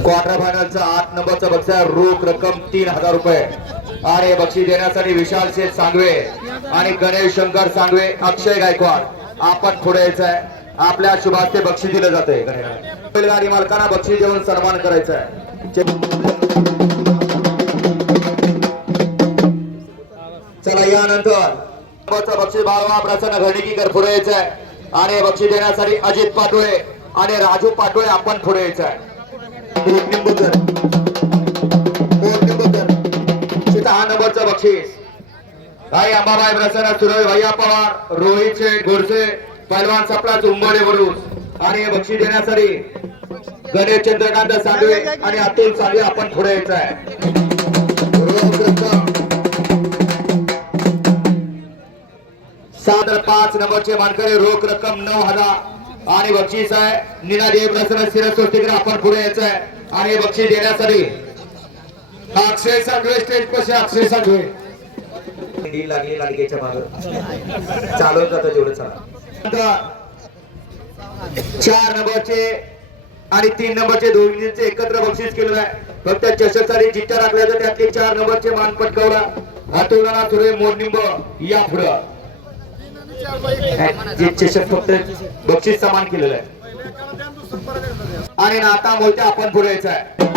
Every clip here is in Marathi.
क्वार्टर फायनलचा आठ नंबरचा बक्षीस रोख रक्कम तीन हजार रुपये. आणि बक्षीस देण्यासाठी विशाल शेठ सांगवे आणि गणेश शंकर सांगवे अक्षय गायकवाड. आपण पुढे यायचं आहे आपल्या शुभास्ते बक्षीस दिलं जाते बैलगाडी मालकांना बक्षीस देऊन सन्मान करायचा आहे चला यानंतर नंबरचं बक्षीस बाळवा प्रसन्न घडणीकर पुढे यायचं आहे आणि बक्षीस देण्यासाठी अजित पाटोळे आणि राजू पाटोळे आपण पुढे यायचं आहे निंबूकर निंबूकर सीता हा बक्षीस भाई अंबाबाई प्रसन्न सुरय भैया पवार रोहित गोडसे पैलवान सपला उंबडे वरुस आणि हे बक्षीस देण्यासाठी गणेश चंद्रकांत सांगवे आणि अतुल सांगवे आपण पुढे यायचं आहे रोख सात पाच नंबरचे मानकरी रोख रक्कम नऊ हजार आणि बक्षीस आहे. सिरस स्वस्तिकर आपण पुढे यायचं आहे. आणि बक्षीस देण्यासाठी अक्षय सांगवे स्टेज कसे अक्षय सांगवे. डी लागली लाडकेच्या मागे. चालवत जातं जेवढं चला चार नंबरचे आणि तीन नंबरचे दोन्हीचे एकत्र बक्षीस केलेलं आहे. फक्त चषकसाठी चिठ्ठ्या राखल्या तर त्यातले चार नंबरचे मान पटकावला. हातोला सुरे मोरनिंब या पुढं. जे फक्त बक्षीस समान केलेलं आहे. आणि नाता मोठ्या आपण पुरायचं आहे.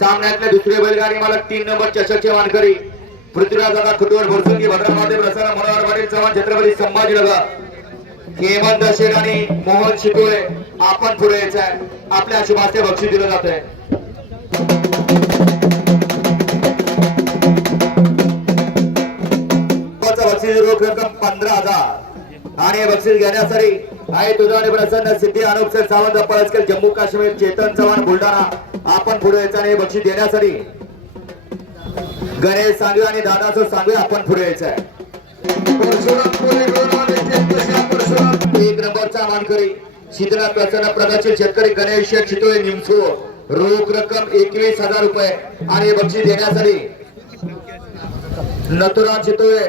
सामन्यातले दुसरे बैलगाडी मला तीन नंबर चषकचे मानकरी पृथ्वीराज दादा खुटवर भरसुंगी भद्रमाते प्रसन्न मनोहर पाटील चव्हाण छत्रपती संभाजीनगर. हेमंत शेठ आणि मोहन शितोळे आपण पुढे यायचं आहे. आपल्या शुभास्ते बक्षीस दिलं जात आहे बक्षीस रोख रक्कम पंधरा हजार. आणि हे बक्षीस घेण्यासाठी आहे तुझा प्रसन्न सिद्धी अनुप सर सावंत पळसकर जम्मू काश्मीर चेतन चव्हाण बुलढाणा. आपण पुढे यायचं आणि हे बक्षीस देण्यासाठी गणेश सांगू आणि दादा सर सांगू आपण पुढे यायचं आहे एक नंबरचा मानकरी. शीतनाथ प्रसन्न प्रगतशील शेतकरी गणेश शेठ चितोळे निमसो रोख रक्कम एकवीस हजार रुपये. आणि हे बक्षीस देण्यासाठी नथुराम चितोळे